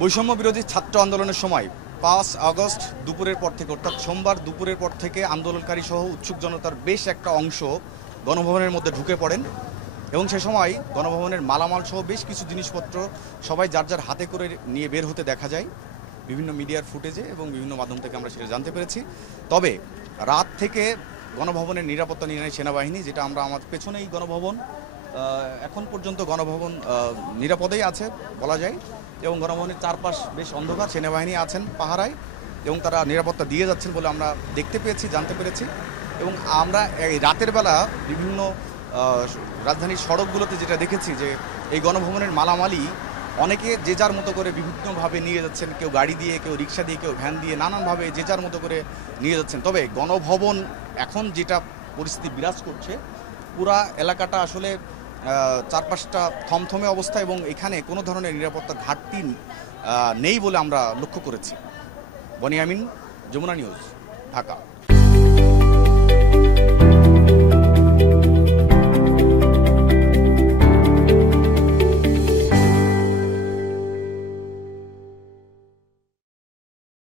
বৈষম্য বিরোধী ছাত্র আন্দোলনের সময় ৫ আগস্ট দুপুরের পর থেকে অর্থাৎ সোমবার দুপুরের পর থেকে আন্দোলনকারী সহ উৎসুক জনতার বেশ একটা অংশ গণভবনের মধ্যে ঢুকে পড়েন এবং সে সময় গণভবনের মালামাল সহ বেশ কিছু জিনিসপত্র সবাই যার যার হাতে করে নিয়ে বের হতে দেখা যায় বিভিন্ন মিডিয়ার ফুটেজে এবং বিভিন্ন মাধ্যম থেকে আমরা সেটা জানতে পেরেছি। তবে রাত থেকে গণভবনের নিরাপত্তা নিয়ে নেয় সেনাবাহিনী, যেটা আমরা আমার পেছনেই গণভবন, এখন পর্যন্ত গণভবন নিরাপদেই আছে বলা যায় এবং গণভবনের চারপাশ বেশ অন্ধকার, সেনাবাহিনী আছেন পাহারায় এবং তারা নিরাপত্তা দিয়ে যাচ্ছেন বলে আমরা দেখতে পেয়েছি, জানতে পেরেছি। এবং আমরা এই রাতের বেলা বিভিন্ন রাজধানীর সড়কগুলোতে যেটা দেখেছি যে এই গণভবনের মালামালই অনেকে যে যার মতো করে বিভিন্নভাবে নিয়ে যাচ্ছেন, কেউ গাড়ি দিয়ে, কেউ রিক্সা দিয়ে, কেউ ভ্যান দিয়ে, নানানভাবে যে যার মতো করে নিয়ে যাচ্ছেন। তবে গণভবন এখন যেটা পরিস্থিতি বিরাজ করছে, পুরা এলাকাটা আসলে চারপাশটা থমথমে অবস্থা এবং এখানে কোনো ধরনের নিরাপত্তার ঘাটতি নেই বলে আমরা লক্ষ্য করেছি। বনিয়ামিন, যমুনা নিউজ, ঢাকা।